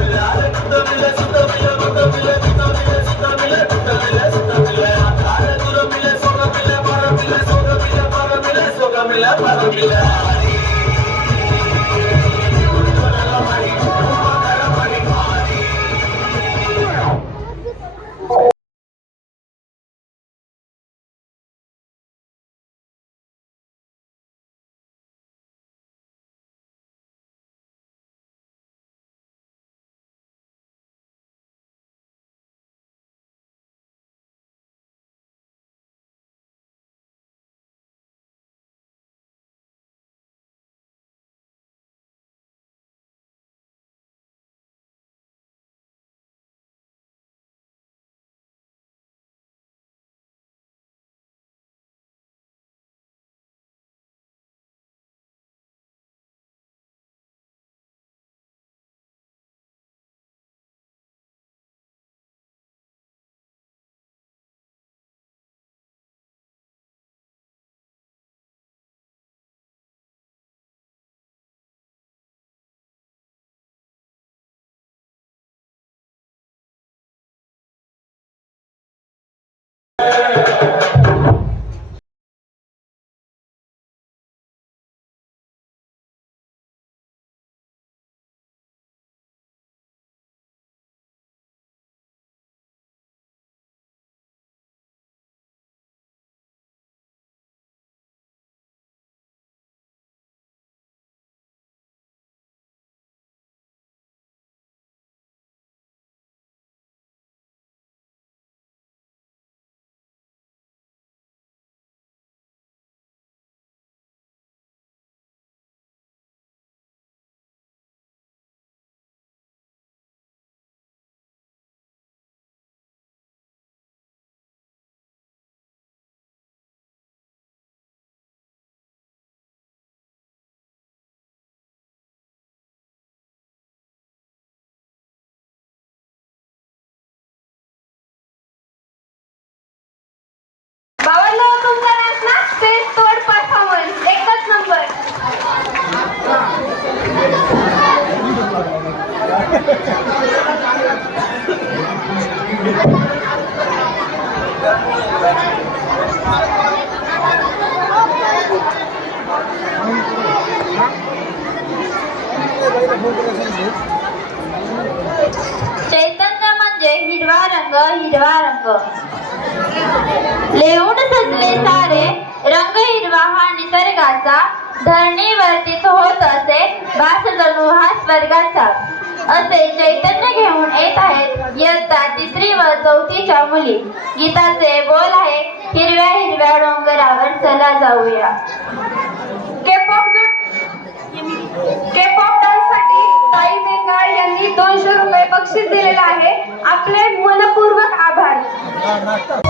Mila, Mila, Mila, Mila, Mila, Mila, Mila, हिरवा रंग लेऊन सजले सारे रंग हिरवा हा निसर्गाचा होत असे जणू हा स्वर्गाचा असे चैतन्य घेऊन येत आहेत इयत्ता तिसरी व चौथीच्या मुली गीताचे बोल आहे हिरव्या हिरव्या डोंगरावर चला जाऊया Mata.